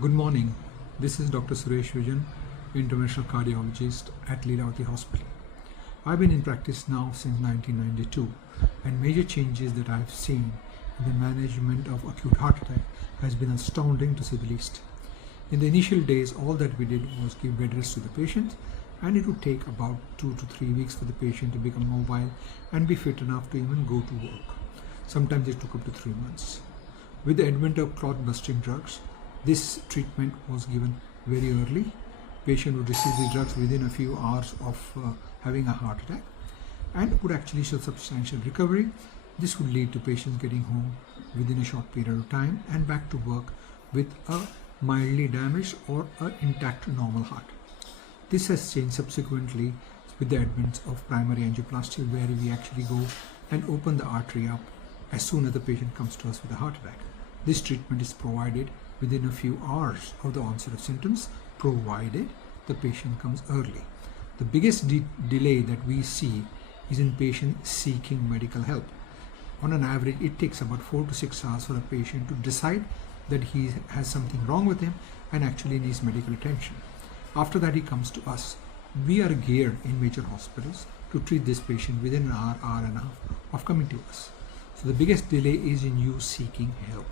Good morning. This is Dr. Suresh Vijan, interventional cardiologist at Leelavati Hospital. I've been in practice now since 1992, and major changes that I've seen in the management of acute heart attack has been astounding to say the least. In the initial days, all that we did was give bed rest to the patient, and it would take about 2 to 3 weeks for the patient to become mobile and be fit enough to even go to work. Sometimes it took up to 3 months. With the advent of clot-busting drugs, this treatment was given very early. Patient would receive the drugs within a few hours of having a heart attack and would actually show substantial recovery. This would lead to patients getting home within a short period of time and back to work with a mildly damaged or an intact normal heart. This has changed subsequently with the advent of primary angioplasty, where we actually go and open the artery up as soon as the patient comes to us with a heart attack. This treatment is provided within a few hours of the onset of symptoms, provided the patient comes early. The biggest delay that we see is in patients seeking medical help. On an average, it takes about 4 to 6 hours for a patient to decide that he has something wrong with him and actually needs medical attention. After that, he comes to us. We are geared in major hospitals to treat this patient within an hour and a half of coming to us. So the biggest delay is in you seeking help.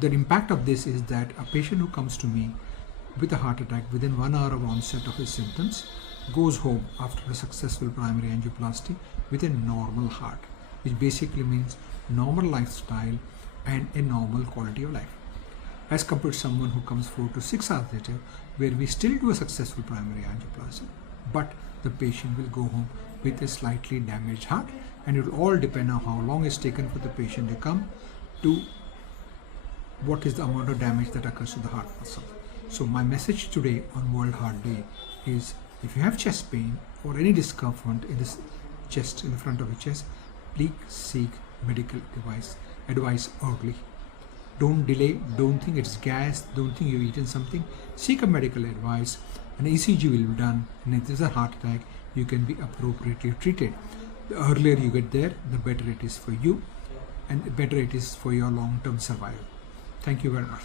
The impact of this is that a patient who comes to me with a heart attack within 1 hour of onset of his symptoms goes home after a successful primary angioplasty with a normal heart, which basically means normal lifestyle and a normal quality of life, as compared to someone who comes 4 to 6 hours later, where we still do a successful primary angioplasty, but the patient will go home with a slightly damaged heart, and it will all depend on how long it's taken for the patient to come to what is the amount of damage that occurs to the heart muscle. So my message today on World Heart Day is, if you have chest pain or any discomfort in this chest, in the front of your chest, please seek medical advice early. Don't delay, don't think it's gas, don't think you've eaten something. Seek a medical advice. An ECG will be done, and if there's a heart attack, you can be appropriately treated. The earlier you get there, the better it is for you, and the better it is for your long-term survival. Thank you very much.